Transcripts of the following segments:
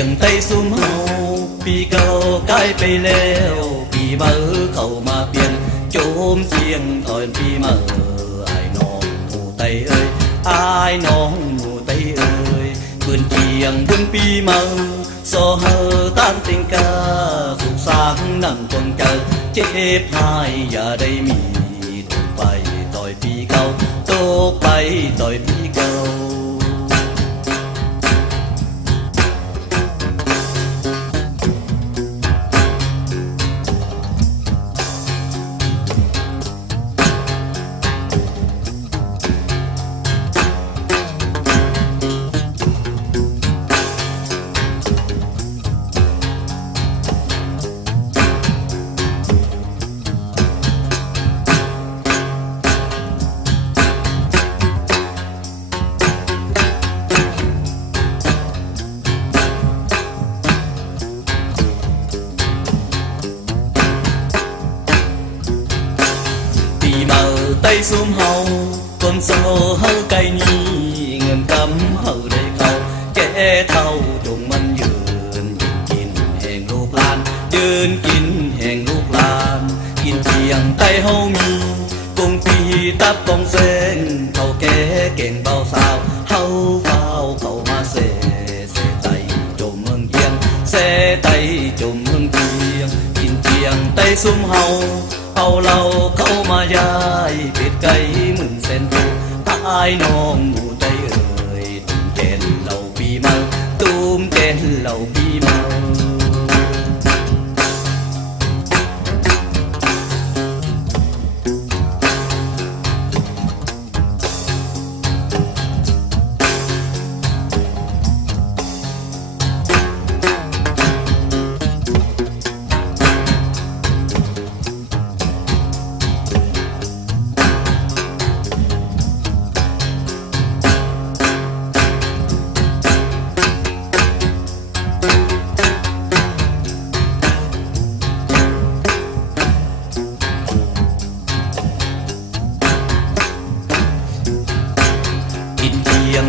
dừng tay xuống hầu bị cầu, cái bị leo bị mơ cầu mà biển chôm xiên thôi bị mơ ai nón mù tay ơi, ai nón mù tay ơi. Vườn chiêng, vườn bị mơ so hờ tan tình ca, phục sáng nằm quần cờ chép hai, giờ đây mì tụi bay tội bị cầu tụi bay tội tay xuống hầu con sông ô hâu cây nhi, ngân cắm hầu đầy cầu kẻ thâu trùng mình dường kín hèn lúc lan dường kín hèn lúc lan kín thiền tay hâu mi cùng thi tắp con sen. Thâu kẻ kèn bao sao hâu vào cầu ma xe xe tay trùng mừng yên xe tay trùng mừng thiền kín thiền tay xuống hầu câu lâu câu mà dài biết cây mình sen tu tai non mù tay ơi, tùm tên lầu bi mau, tùm tên lầu bi mau.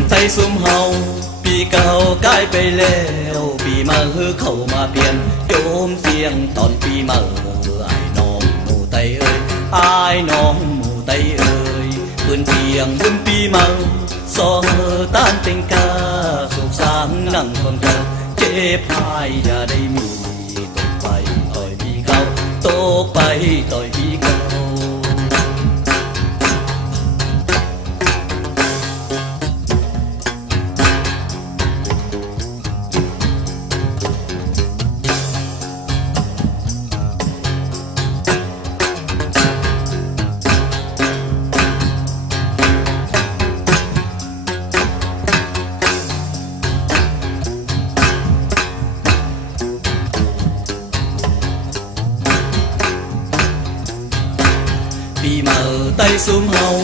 นเพียงไตซุ่มเฮาปีเก่าใกล้ไปแล้วปีมาฮือเข้ามาเปลี่ยนโยมเสียงตอนปีมาไอ้น้องหมูไตเอ้ยไอ้น้องหมูไตเอ้ยปืนเพียงบุญปีมาสองเฮอต้านเต็งกาสุขสังนั่งคนเก่าเจ็บหายอย่าได้มีตกไปต่อยปีเก่าตกไปต่อยปี mở tay xuống hầu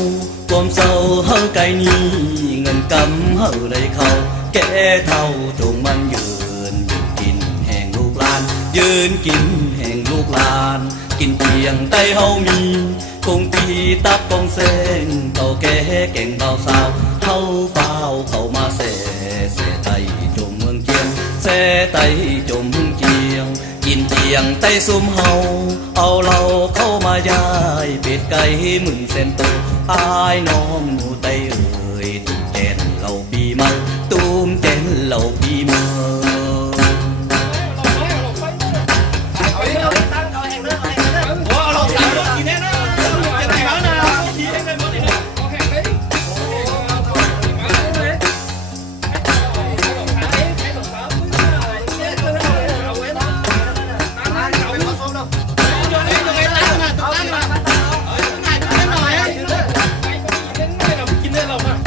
Quôm sâu hơn cây nhi Ngân cấm hở lấy khâu. Kẻ thâu trùng manh dường Dường kín hèn luộc lan Dường kín hèn luộc lan. Kín tiền tay hầu mi Cùng ti tắp con sen, Tàu kẻ kèn bao sao Hâu phao khẩu ma xe Xe tay trùng mương chiên Xe tay trùng ยงไตซุ่มเฮาเอาเราเข้ามายายเป็ดไก่หมื่นเส้นโตอายน้องหมู 见，老妹。